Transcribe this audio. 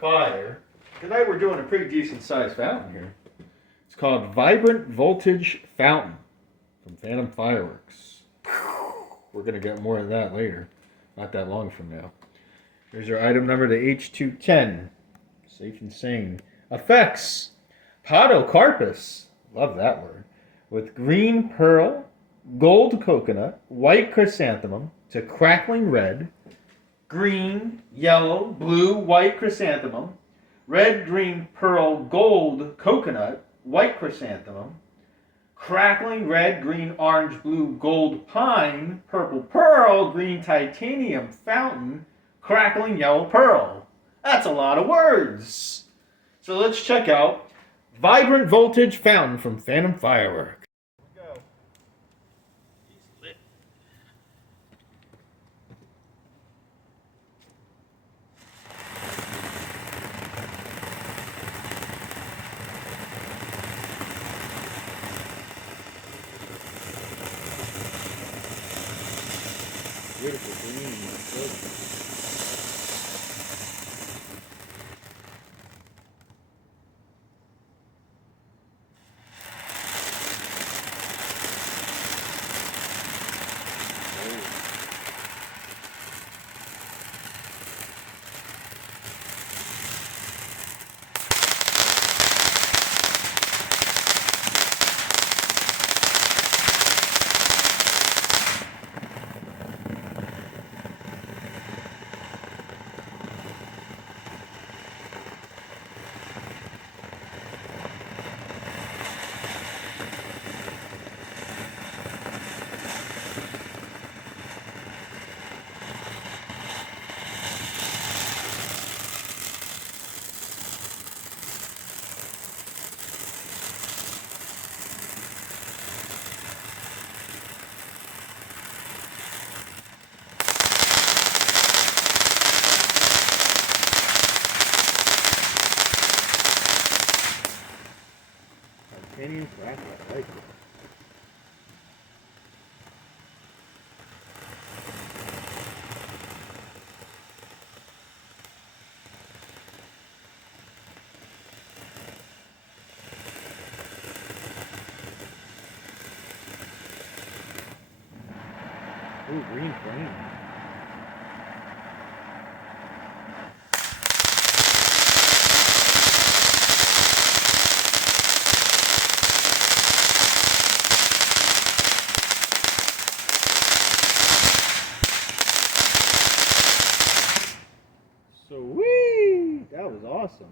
fire. Tonight we're doing a pretty decent sized fountain here. It's called Vibrant Voltage Fountain from Phantom Fireworks. We're going to get more of that later. Not that long from now. Here's your item number, the H210. Safe and sane. Effects. Podocarpus. Love that word. With green pearl, gold coconut, white chrysanthemum to crackling red, green, yellow, blue, white chrysanthemum, red, green, pearl, gold coconut, white chrysanthemum, crackling red, green, orange, blue, gold pine, purple pearl, green titanium fountain, crackling yellow pearl. That's a lot of words. So let's check out Vibrant Voltage Fountain from Phantom Fireworks. Let's go. He's lit. Beautiful green. Titanium bracket, I like it. Ooh, green flame. Sweet! That was awesome.